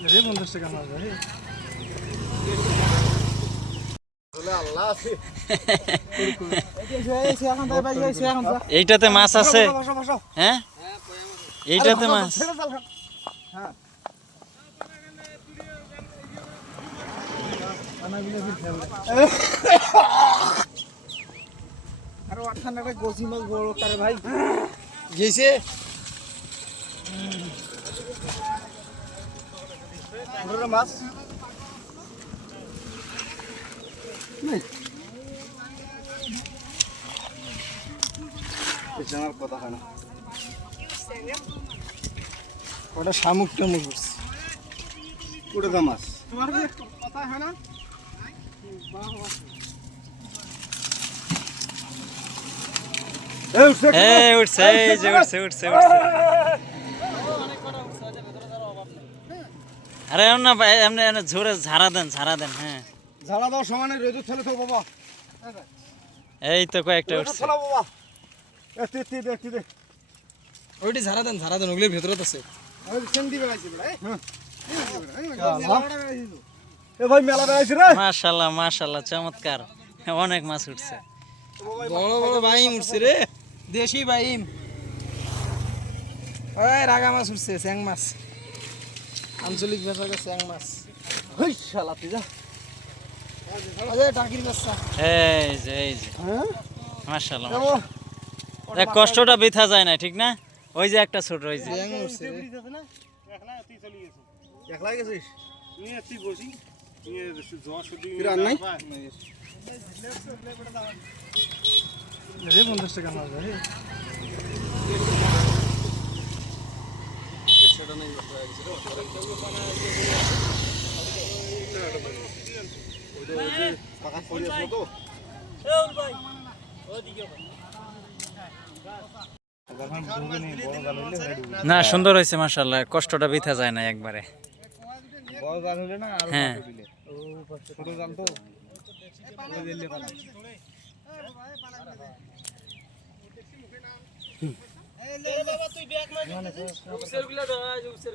50 টাকা মাছ ভাই এইটাতে মাছ আছে হ্যাঁ এইটাতে মাছ আরো 58টা গোসি মাছ বড় করে ভাই গেছে বড় মাছ জানার কথা হয় না ওটা শামুক টামুক ওটা মাছ তোমার কথা হয় না উঠছে আরে না এমনি ঝোরে ঝাড়া দেন হ্যাঁ ঝাড়া দাও সমানে রোদে ঠেলে তো বাবা এই তো কয়েকটা উঠছে বাবা একটি দে ওইটি ঝাড়া দেন ওগুলোর ভেতরে আছে আমি সেন দিবে আইছি বড় এ ভাই মেলা বেড়াইছি রে মাশাআল্লাহ চমৎকার অনেক মাছ উঠছে বড় বড় বাইম উঠছে রে দেশি বাইম ওই রাগা মাছ উঠছে স্যাং মাছ আঞ্চলিক ভাষায় স্যাং মাছ হই শালা তুই যা আরে টাকির বাচ্চা এই যে হ্যাঁ মাশাআল্লাহ কষ্টটা বৃথা যায় না ঠিক না ওই যে একটা ছোট ওই যে স্যাং উঠছে একলা গেছিস নিয়ে তুই বসি নিয়ে জ্বর শুধু ফিরান নাই রে 50 টাকা মাছ ভাই সেটা নাই পাকা পড়ে আছে তো না সুন্দর হয়েছে মাশাআল্লাহ কষ্টটা বৃথা যায় না একবারে বড় জাল হলে না আর হ্যাঁ ছোট জাল তো ওই দিলে পালা বাবা তুই ব্যাগ মার উসের গুলা দাও উসের